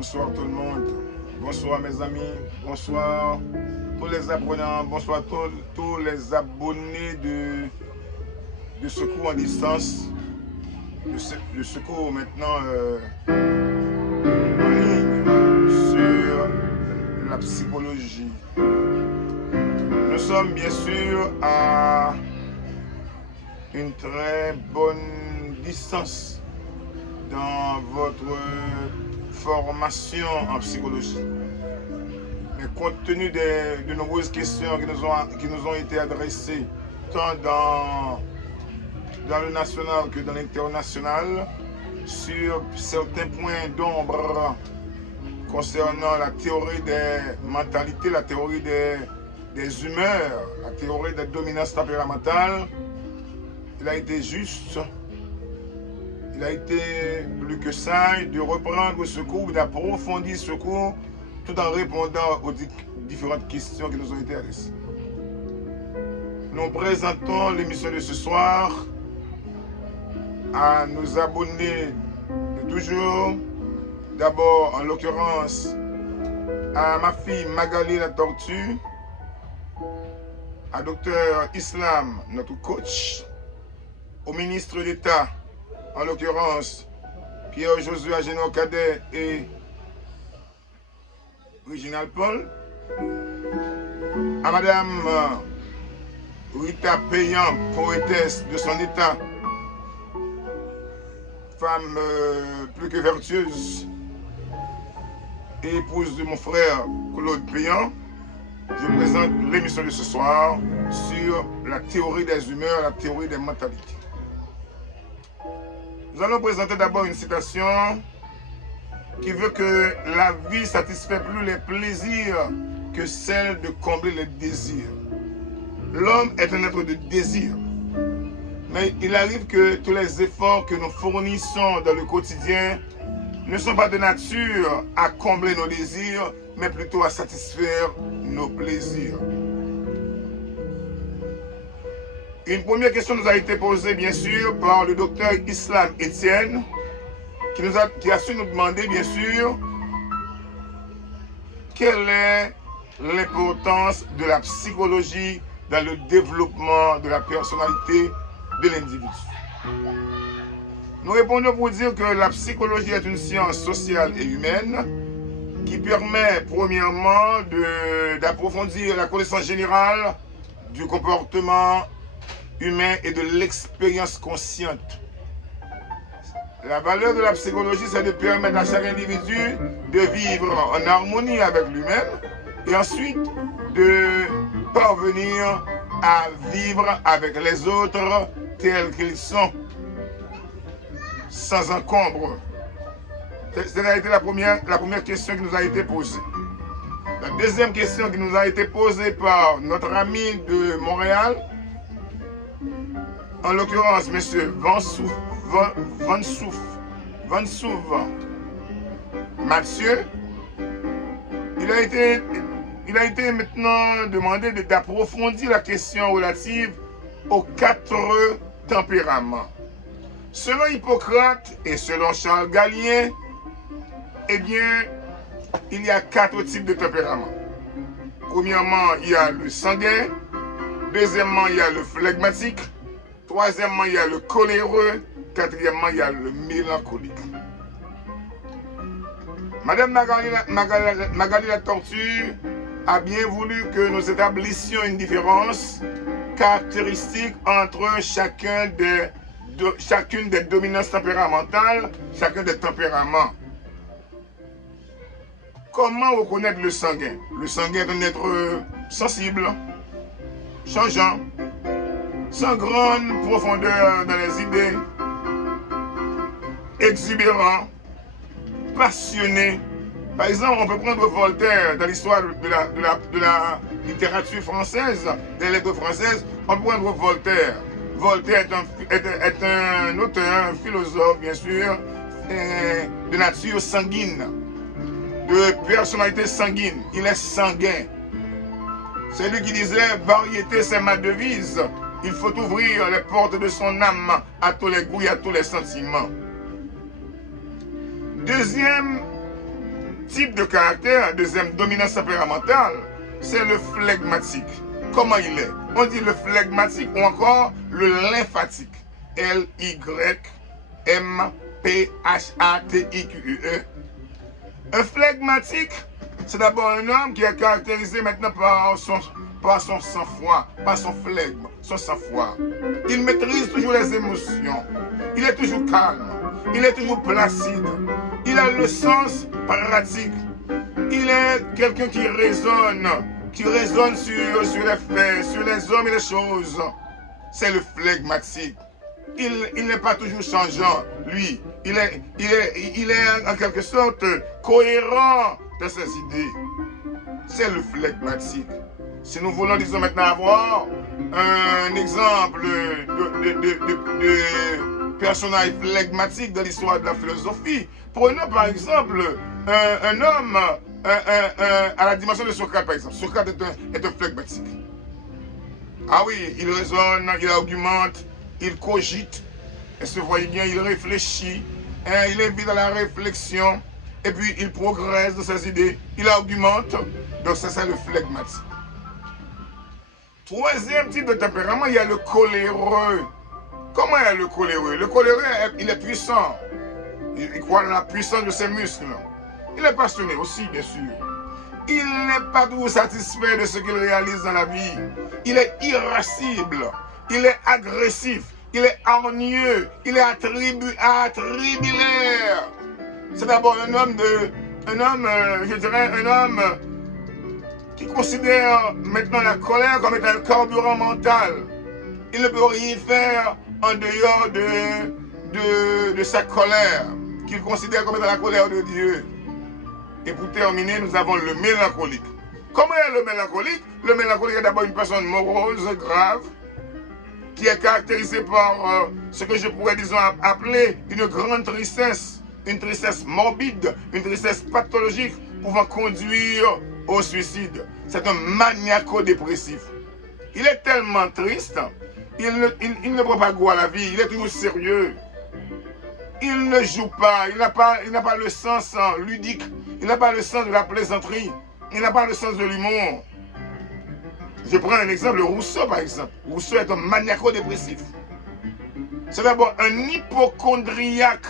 Bonsoir tout le monde. Bonsoir mes amis. Bonsoir tous les apprenants. Bonsoir tous les abonnés de secours en distance. De secours maintenant en ligne sur la psychologie. Nous sommes bien sûr à une très bonne distance dans votre formation en psychologie. Mais compte tenu de nombreuses questions qui nous ont été adressées, tant dans le national que dans l'international, sur certains points d'ombre concernant la théorie des mentalités, la théorie des humeurs, la théorie des dominances tempéramentales, il a été juste, il a été plus que sage de reprendre ce cours, d'approfondir ce cours, tout en répondant aux différentes questions qui nous ont été adressées. Nous présentons l'émission de ce soir à nos abonnés de toujours. D'abord, en l'occurrence, à ma fille Magali la Tortue, à Dr Islam, notre coach, au ministre d'État, en l'occurrence Pierre-Josué Agénor Cadet et Reginald Paul, à Madame Rita Payan, poétesse de son État, femme plus que vertueuse et épouse de mon frère Claude Payan. Je présente l'émission de ce soir sur la théorie des humeurs, la théorie des mentalités. Nous allons présenter d'abord une citation qui veut que la vie satisfait plus les plaisirs que celle de combler les désirs. L'homme est un être de désir. Mais il arrive que tous les efforts que nous fournissons dans le quotidien ne sont pas de nature à combler nos désirs, mais plutôt à satisfaire nos plaisirs. Une première question nous a été posée, bien sûr, par le docteur Islam Etienne, qui a su nous demander, bien sûr, quelle est l'importance de la psychologie dans le développement de la personnalité de l'individu. Nous répondons pour dire que la psychologie est une science sociale et humaine qui permet premièrement d'approfondir la connaissance générale du comportement humain et de l'expérience consciente. La valeur de la psychologie, c'est de permettre à chaque individu de vivre en harmonie avec lui-même et ensuite de parvenir à vivre avec les autres tels qu'ils sont, sans encombre. Cette a été la première question qui nous a été posée. La deuxième question qui nous a été posée par notre ami de Montréal, en l'occurrence M. Van Souv Mathieu, il a été maintenant demandé d'approfondir la question relative aux 4 tempéraments. Selon Hippocrate et selon Charles Gallien, eh bien, il y a 4 types de tempéraments. Premièrement, il y a le sanguin. Deuxièmement, il y a le flegmatique. Troisièmement, il y a le coléreux. Quatrièmement, il y a le mélancolique. Madame Magali la Tortue a bien voulu que nous établissions une différence caractéristique entre chacune des dominances tempéramentales, chacun des tempéraments. Comment reconnaître le sanguin? Le sanguin est un être sensible, changeant, sans grande profondeur dans les idées, exubérant, passionné. Par exemple, on peut prendre Voltaire dans l'histoire de la littérature française, des lettres françaises. On peut prendre Voltaire. Voltaire est un auteur, un philosophe, bien sûr, de nature sanguine, de personnalité sanguine. Il est sanguin. C'est lui qui disait « Variété, c'est ma devise. Il faut ouvrir les portes de son âme à tous les goûts et à tous les sentiments. » Deuxième type de caractère, deuxième dominance tempéramentale, c'est le flegmatique. Comment il est? On dit le flegmatique ou encore le lymphatique. L-Y-M-P-H-A-T-I-Q-U-E. Un flegmatique, c'est d'abord un homme qui est caractérisé maintenant par son sang-froid, par son flegme, son sang-froid. Il maîtrise toujours les émotions. Il est toujours calme. Il est toujours placide. Il a le sens pratique. Il est quelqu'un qui raisonne sur les faits, sur les hommes et les choses. C'est le flegmatique. Il n'est pas toujours changeant, lui. Il est en quelque sorte cohérent dans ses idées. C'est le flegmatique. Si nous voulons, disons maintenant, avoir un exemple de personnage flegmatique dans l'histoire de la philosophie, prenons par exemple un homme à la dimension de Socrate, par exemple. Socrate est un flegmatique. Ah oui, il raisonne, il argumente, il cogite, et se voyez bien, il réfléchit, hein, il invite à la réflexion, et puis il progresse dans ses idées, il argumente, donc ça c'est le flegmatique. Troisième type de tempérament, il y a le coléreux. Comment est le coléreux? Le coléreux, il est puissant, il croit dans la puissance de ses muscles, il est passionné aussi, bien sûr. Il n'est pas toujours satisfait de ce qu'il réalise dans la vie. Il est irascible, il est agressif, il est hargneux, il est attribulaire. C'est d'abord un homme, qui considère maintenant la colère comme étant un carburant mental. Il ne peut rien faire en dehors de sa colère, qu'il considère comme étant la colère de Dieu. Et pour terminer, nous avons le mélancolique. Comment est le mélancolique? Le mélancolique est d'abord une personne morose, grave, qui est caractérisée par ce que je pourrais, disons, appeler une grande tristesse, une tristesse morbide, une tristesse pathologique pouvant conduire au suicide. C'est un maniaco-dépressif. Il est tellement triste, il ne prend pas goût à la vie, il est toujours sérieux. Il ne joue pas, il n'a pas le sens ludique, il n'a pas le sens de la plaisanterie, il n'a pas le sens de l'humour. Je prends un exemple, Rousseau par exemple. Rousseau est un maniaco-dépressif. C'est d'abord un hypochondriaque.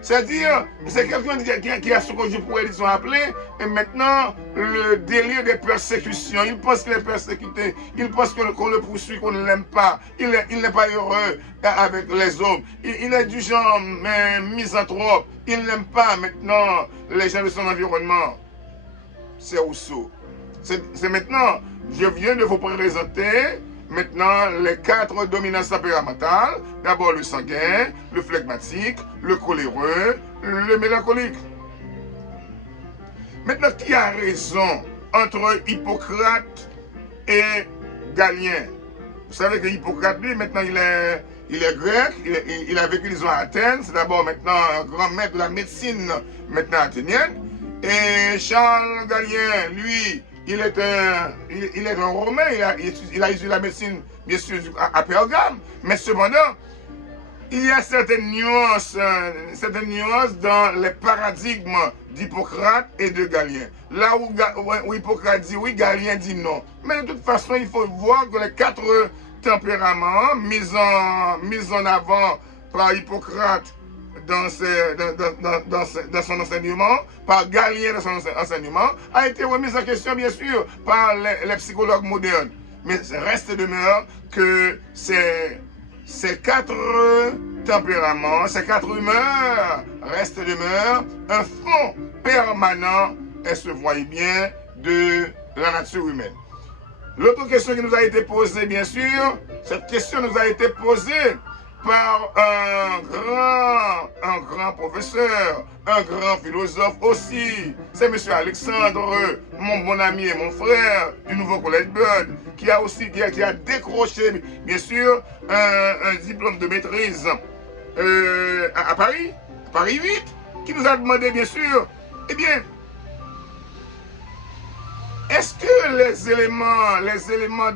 C'est-à-dire, c'est quelqu'un qui a ce que je pourrais, disons, appeler, et maintenant, le délire des persécutions. Il pense qu'il est persécuté, il pense qu'on le poursuit, qu'on ne l'aime pas, il n'est pas heureux avec les hommes. Il est du genre misanthrope, il n'aime pas maintenant les gens de son environnement. C'est Rousseau. C'est maintenant, je viens de vous présenter maintenant les 4 dominances tempéramentales. D'abord le sanguin, le flegmatique, le coléreux, le mélancolique. Maintenant, qui a raison entre Hippocrate et Galien? Vous savez que Hippocrate, lui, maintenant, il est grec, il a vécu, disons, à Athènes. C'est d'abord maintenant un grand maître de la médecine, maintenant athénienne. Et Charles Galien, lui, il est un Romain, il a étudié la médecine, bien sûr, à Pergame, mais cependant, il y a certaines nuances dans les paradigmes d'Hippocrate et de Galien. Là où Hippocrate dit oui, Galien dit non. Mais de toute façon, il faut voir que les 4 tempéraments mis en avant par Hippocrate dans son enseignement, par Galien dans son enseignement, a été remise en question, bien sûr, par les psychologues modernes. Mais reste demeure que ces 4 tempéraments, ces 4 humeurs, reste demeure un fond permanent, et se voit bien, de la nature humaine. L'autre question qui nous a été posée, bien sûr, cette question nous a été posée par un grand professeur, un grand philosophe aussi. C'est M. Alexandre, mon bon ami et mon frère du Nouveau Collège Bud, qui a décroché, bien sûr, un diplôme de maîtrise à Paris 8, qui nous a demandé, bien sûr, eh bien, est-ce que les éléments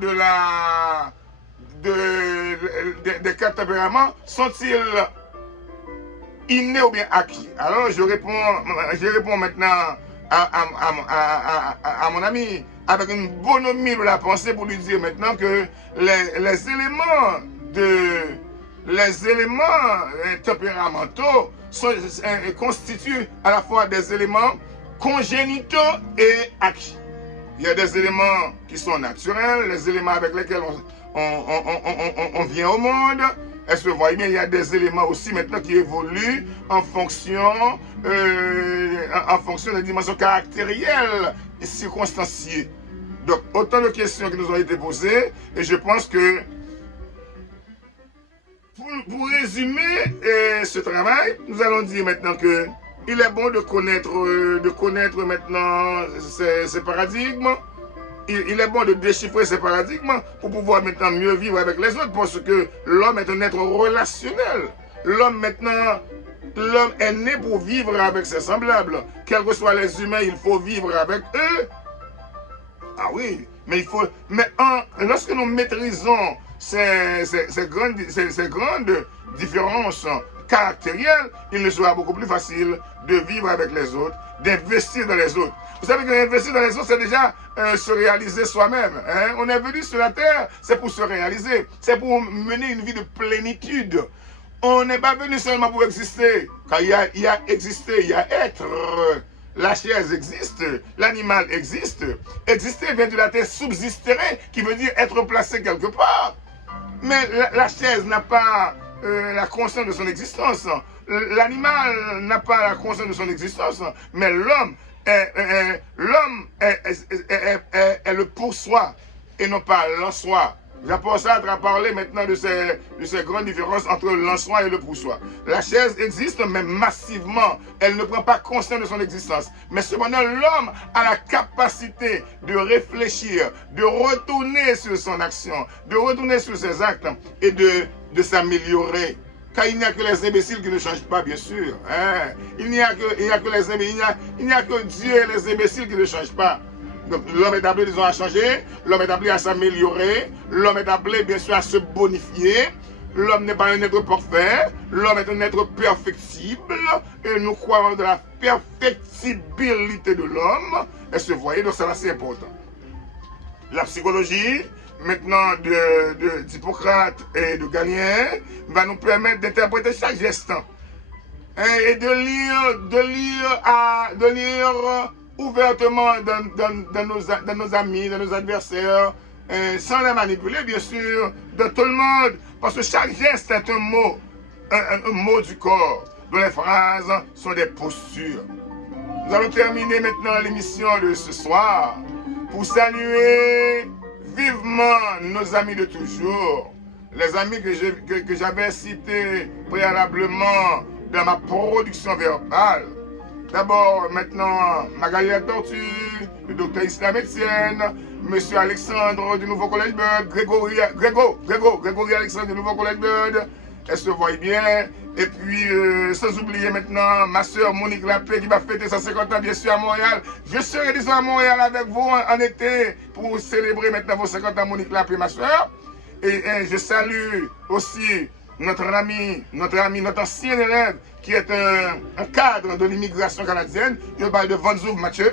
des 4 tempéraments sont-ils inné ou bien acquis. Alors, je réponds maintenant à mon ami avec une bonhomie de la pensée pour lui dire maintenant que les éléments tempéramentaux constituent à la fois des éléments congénitaux et acquis. Il y a des éléments qui sont naturels, les éléments avec lesquels on vient au monde. Est-ce que vous voyez bien, il y a des éléments aussi maintenant qui évoluent en fonction des dimensions caractérielles et circonstanciées. Donc, autant de questions qui nous ont été posées, et je pense que pour résumer ce travail, nous allons dire maintenant que il est bon de connaître maintenant ces paradigmes. Il est bon de déchiffrer ces paradigmes pour pouvoir maintenant mieux vivre avec les autres, parce que l'homme est un être relationnel. L'homme est né pour vivre avec ses semblables. Quels que soient les humains, il faut vivre avec eux. Ah oui, mais lorsque nous maîtrisons ces grandes différences caractérielles, il nous sera beaucoup plus facile de vivre avec les autres, d'investir dans les autres. Vous savez que investir dans les autres, c'est déjà se réaliser soi-même. Hein? On est venu sur la terre, c'est pour se réaliser, c'est pour mener une vie de plénitude. On n'est pas venu seulement pour exister, car il y a exister, il y a être. La chaise existe, l'animal existe. Exister vient de la terre subsisterait, qui veut dire être placé quelque part. Mais la chaise n'a pas la conscience de son existence. L'animal n'a pas la conscience de son existence. Mais l'homme est le pour soi et non pas l'en soi. Jean-Paul Sartre a parlé maintenant de ces grandes différences entre l'en soi et le pour soi. La chaise existe, mais massivement. Elle ne prend pas conscience de son existence. Mais cependant, l'homme a la capacité de réfléchir, de retourner sur son action, de retourner sur ses actes et de s'améliorer. Car il n'y a que les imbéciles qui ne changent pas, bien sûr. Hein? Il n'y a que Dieu et les imbéciles qui ne changent pas. Donc l'homme est appelé, disons, à changer, l'homme est appelé à s'améliorer, l'homme est appelé, bien sûr, à se bonifier. L'homme n'est pas un être parfait, l'homme est un être perfectible, et nous croyons de la perfectibilité de l'homme. Est-ce que vous voyez? Donc ça, c'est important. La psychologie, maintenant, d'Hippocrate et de Galien, va nous permettre d'interpréter chaque geste. Et de lire ouvertement dans nos amis, dans nos adversaires, sans les manipuler, bien sûr, de tout le monde. Parce que chaque geste est un mot du corps, dont les phrases sont des postures. Nous allons terminer maintenant l'émission de ce soir pour saluer vivement nos amis de toujours, les amis que j'avais cités préalablement dans ma production verbale. D'abord, maintenant, Magali la Tortue, le docteur Islam Etienne, monsieur Alexandre du Nouveau Collège Bird, Grégory Alexandre du Nouveau Collège Bird, est-ce que vous voyez bien? Et puis, sans oublier maintenant, ma soeur Monique Lapé qui va fêter sa 50 ans, bien sûr, à Montréal. Je serai, disons, à Montréal avec vous en été pour célébrer maintenant vos 50 ans, Monique Lapé, ma soeur. Et je salue aussi notre ancien élève, qui est un cadre de l'immigration canadienne. Je parle de Van Zouv Mathieu.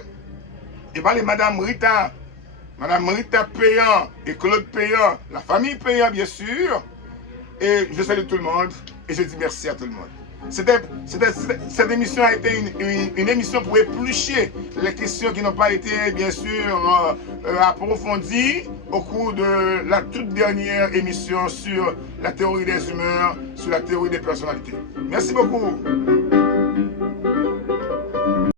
Je parle de Madame Rita Payan et Claude Payan, la famille Payan, bien sûr. Et je salue tout le monde et je dis merci à tout le monde. Cette émission a été une émission pour éplucher les questions qui n'ont pas été, bien sûr, approfondies au cours de la toute dernière émission sur la théorie des humeurs, sur la théorie des personnalités. Merci beaucoup.